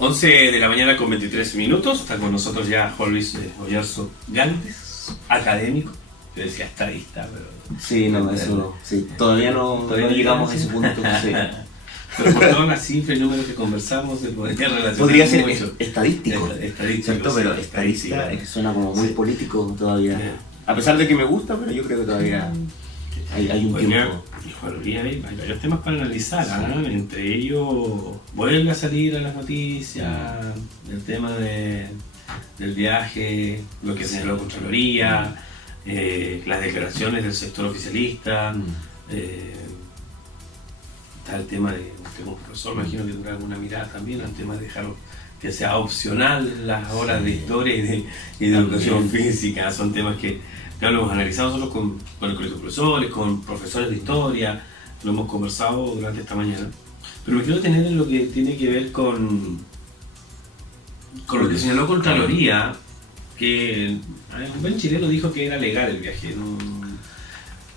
11 de la mañana con 23 minutos. Está con nosotros ya Juan Luis Oyarzo Galvez, académico. Yo decía estadista, pero... Sí, no, eso... Sí, todavía no llegamos a ese punto. Sí. Pero por todas las cifras y números que conversamos se podría relacionar. Podría ser mucho. Estadístico. Estadístico, ¿cierto? sí, Pero estadista suena como muy político todavía. Sí. A pesar de que me gusta, pero yo creo que todavía hay un tiempo. Hay varios temas para analizar, ¿eh? Entre ellos vuelve a salir a las noticias el tema del viaje, lo que señaló Contraloría, las declaraciones del sector oficialista, está el tema de usted como profesor, imagino que tendrá alguna mirada también al tema de dejar que sea opcional las horas de historia y de educación física. Son temas que ya lo hemos analizado nosotros con el colegio de profesores, con profesores de historia, lo hemos conversado durante esta mañana. Pero me quiero tener en lo que tiene que ver con lo que señaló Contraloría, que un buen chileno dijo que era legal el viaje.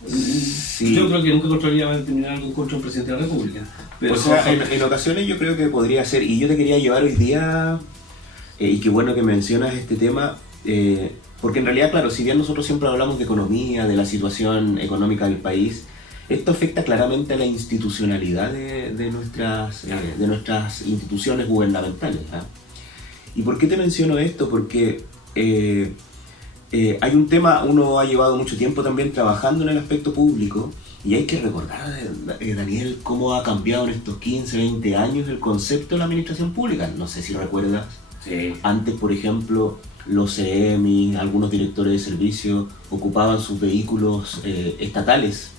Sí. Yo creo que nunca Contraloría va a determinar algo en contra del presidente de la República. Pero o sea, en ocasiones yo creo que podría ser, y yo te quería llevar hoy día, y qué bueno que mencionas este tema, porque en realidad, claro, si bien nosotros siempre hablamos de economía, de la situación económica del país, esto afecta claramente a la institucionalidad de nuestras instituciones gubernamentales. ¿Y por qué te menciono esto? Porque hay un tema, uno ha llevado mucho tiempo también trabajando en el aspecto público, y hay que recordar, Daniel, cómo ha cambiado en estos 15, 20 años el concepto de la administración pública. No sé si recuerdas. Sí. Antes, por ejemplo, los CEMI, algunos directores de servicio ocupaban sus vehículos estatales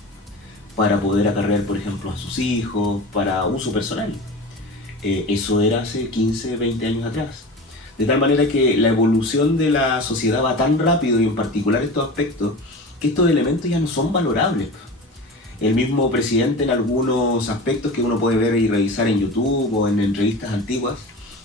para poder acarrear, por ejemplo, a sus hijos, para uso personal. Eso era hace 15, 20 años atrás. De tal manera que la evolución de la sociedad va tan rápido, y en particular estos aspectos, que estos elementos ya no son valorables. El mismo presidente, en algunos aspectos que uno puede ver y revisar en YouTube o en entrevistas antiguas,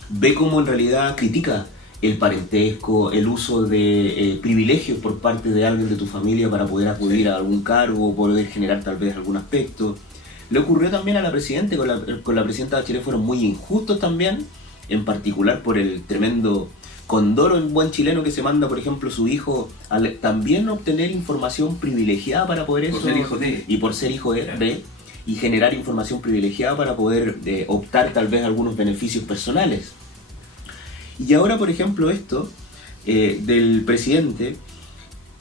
ve cómo en realidad critica el parentesco, el uso de privilegios por parte de alguien de tu familia para poder acudir a algún cargo o poder generar tal vez algún aspecto. Le ocurrió también a la presidenta, con la presidenta Bachelet fueron muy injustos también, en particular por el tremendo condoro en buen chileno que se manda, por ejemplo, su hijo a también obtener información privilegiada para poder eso, por ser hijo de, y por ser hijo de y generar información privilegiada para poder optar tal vez a algunos beneficios personales. Y ahora, por ejemplo, esto del presidente,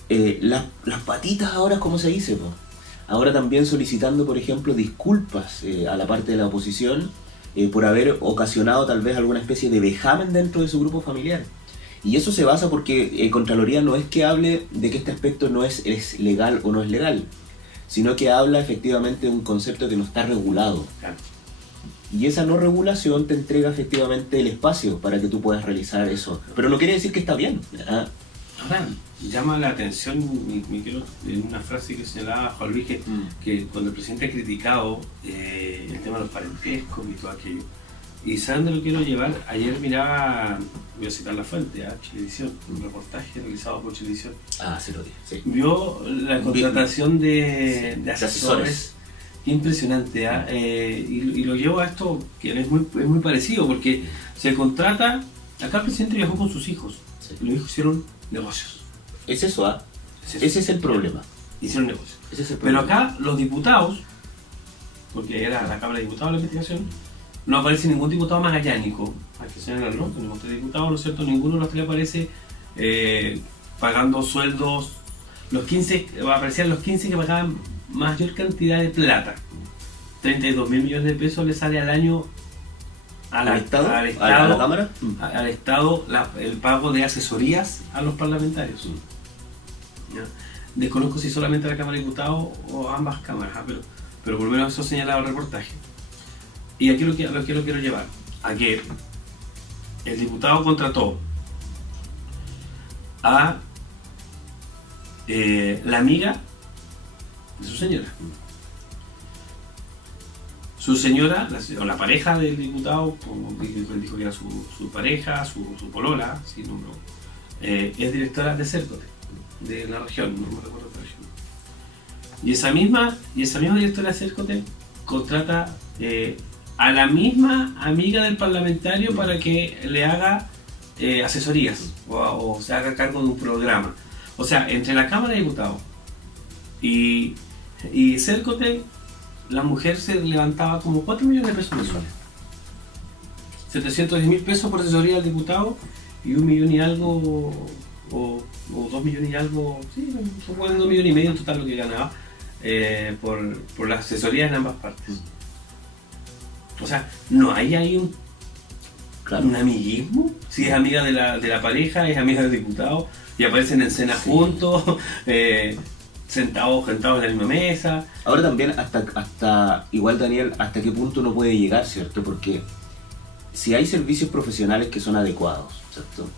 las patitas ahora, ¿cómo se dice? Ahora también solicitando, por ejemplo, disculpas a la parte de la oposición por haber ocasionado tal vez alguna especie de vejamen dentro de su grupo familiar. Y eso se basa porque Contraloría no es que hable de que este aspecto no es legal o no es legal, sino que habla efectivamente de un concepto que no está regulado. Claro. Y esa no regulación te entrega efectivamente el espacio para que tú puedas realizar eso. Pero no quiere decir que está bien. Ahora, llama la atención, en una frase que señalaba Juan Luis, que cuando el presidente ha criticado el tema de los parentescos y todo aquello, y ¿saben dónde lo quiero llevar? Ayer miraba, voy a citar la fuente, Chilevisión, un reportaje realizado por Chilevisión. Se lo dije, sí. Vio la contratación de asesores. Impresionante, y lo llevo a esto que es muy parecido, porque se contrata, acá el presidente viajó con sus hijos, y los hijos hicieron negocios. Es eso, ese es el problema. Hicieron negocios. Ese es el Pero problema. acá los diputados, porque era la Cámara de Diputados la investigación, no aparece ningún diputado magallánico, al que señalarlo, tenemos 3 diputados, ¿no es cierto? Ninguno de los 3 aparece pagando sueldos, aparecían los 15 que pagaban mayor cantidad de plata. 32.000 millones de pesos le sale al año ¿Al Estado? ¿A la Cámara? Al Estado el pago de asesorías a los parlamentarios. ¿Ya? Desconozco si solamente a la Cámara de Diputados o ambas cámaras, pero por lo menos eso señalaba el reportaje. Y aquí lo quiero llevar a que el diputado contrató a la amiga de su señora. Su señora, o la pareja del diputado, como dijo que era su pareja, su polola, si no, es directora de Cercote, de la región, no me recuerdo la región. Y esa misma directora de Cercote contrata a la misma amiga del parlamentario para que le haga asesorías o se haga cargo de un programa. O sea, entre la Cámara de Diputados y Cercotec, la mujer se levantaba como 4 millones de pesos mensuales. 710.000 pesos por asesoría al diputado y 1 millón y algo, o 2 millones y algo, sí, son 2 millones y medio en total lo que ganaba por la asesoría en ambas partes. O sea, no hay ahí un amiguismo. Si es amiga de la pareja, es amiga del diputado y aparecen en cena juntos, sentados en la misma mesa. Ahora también hasta igual, Daniel, hasta qué punto uno puede llegar, ¿cierto? Porque si hay servicios profesionales que son adecuados, ¿cierto?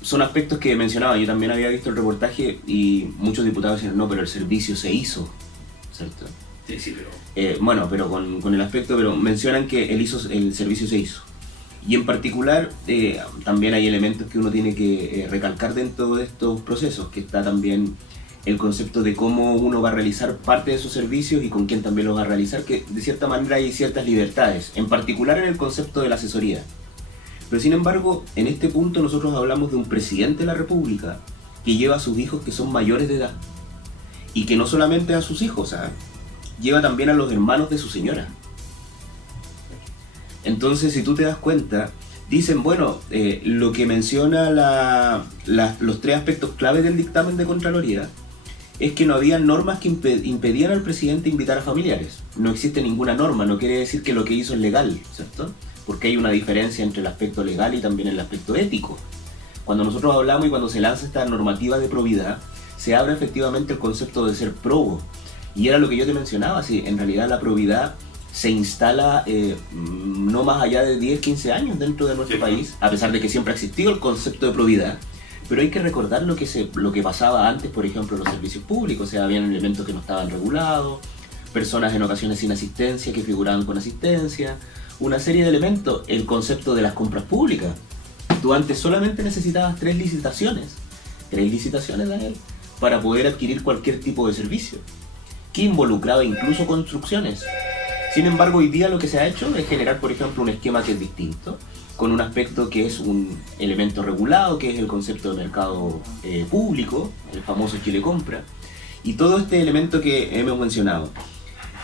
Son aspectos que mencionaba, yo también había visto el reportaje y muchos diputados decían, no, pero el servicio se hizo, ¿cierto? Sí, pero... bueno, pero con el aspecto, pero mencionan que el servicio se hizo. Y en particular, también hay elementos que uno tiene que recalcar dentro de estos procesos, que está también el concepto de cómo uno va a realizar parte de esos servicios y con quién también los va a realizar, que de cierta manera hay ciertas libertades, en particular en el concepto de la asesoría. Pero sin embargo, en este punto nosotros hablamos de un presidente de la República que lleva a sus hijos que son mayores de edad, y que no solamente a sus hijos, ¿sabes? Lleva también a los hermanos de su señora. Entonces, si tú te das cuenta, dicen, bueno, lo que menciona los 3 aspectos claves del dictamen de Contraloría es que no había normas que impedían al presidente invitar a familiares. No existe ninguna norma, no quiere decir que lo que hizo es legal, ¿cierto? Porque hay una diferencia entre el aspecto legal y también el aspecto ético. Cuando nosotros hablamos y cuando se lanza esta normativa de probidad, se abre efectivamente el concepto de ser probo. Y era lo que yo te mencionaba, si en realidad la probidad se instala no más allá de 10, 15 años dentro de nuestro país, a pesar de que siempre ha existido el concepto de probidad. Pero hay que recordar lo que pasaba antes, por ejemplo, en los servicios públicos. O sea, habían elementos que no estaban regulados, personas en ocasiones sin asistencia que figuraban con asistencia, una serie de elementos. El concepto de las compras públicas. Tú antes solamente necesitabas 3 licitaciones, Daniel, para poder adquirir cualquier tipo de servicio, que involucraba incluso construcciones. Sin embargo, hoy día lo que se ha hecho es generar, por ejemplo, un esquema que es distinto, con un aspecto que es un elemento regulado, que es el concepto de mercado público, el famoso Chile Compra, y todo este elemento que hemos mencionado.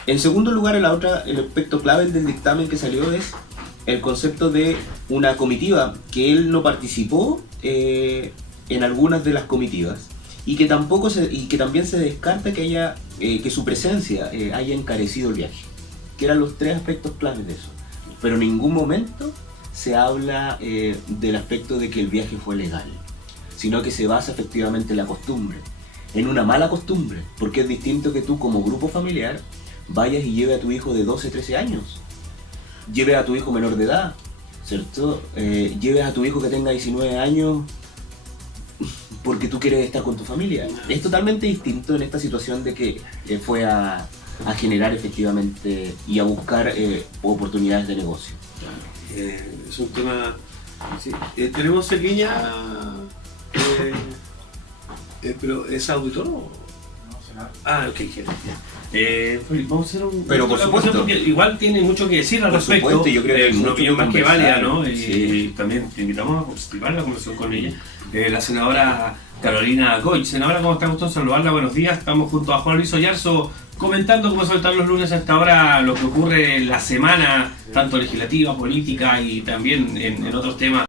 En segundo lugar, el aspecto clave del dictamen que salió es el concepto de una comitiva, que él no participó en algunas de las comitivas, y que también se descarta que su presencia haya encarecido el viaje, que eran los 3 aspectos claves de eso. Pero en ningún momento se habla del aspecto de que el viaje fue legal, sino que se basa efectivamente en la costumbre, en una mala costumbre, porque es distinto que tú como grupo familiar vayas y lleve a tu hijo de 12, 13 años, lleve a tu hijo menor de edad, ¿cierto? Lleves a tu hijo que tenga 19 años porque tú quieres estar con tu familia. Es totalmente distinto en esta situación de que fue a generar efectivamente y a buscar oportunidades de negocio. Es un tema... Sí. ¿Tenemos en línea? ¿Pero es auditor o...? No, senador. Ah, ok, vamos a hacer un... Pero por supuesto. Porque igual tiene mucho que decir al Por respecto. supuesto, yo creo que es una opinión más que válida, ¿no? Sí. Y también te invitamos a participar en la conversación con ella. La senadora Carolina Goich. Senadora, ¿cómo está? Gusto en saludarla. Buenos días. Estamos junto a Juan Luis Oyarzo comentando cómo suele estar los lunes a esta hora lo que ocurre en la semana, tanto legislativa, política y también en otros temas.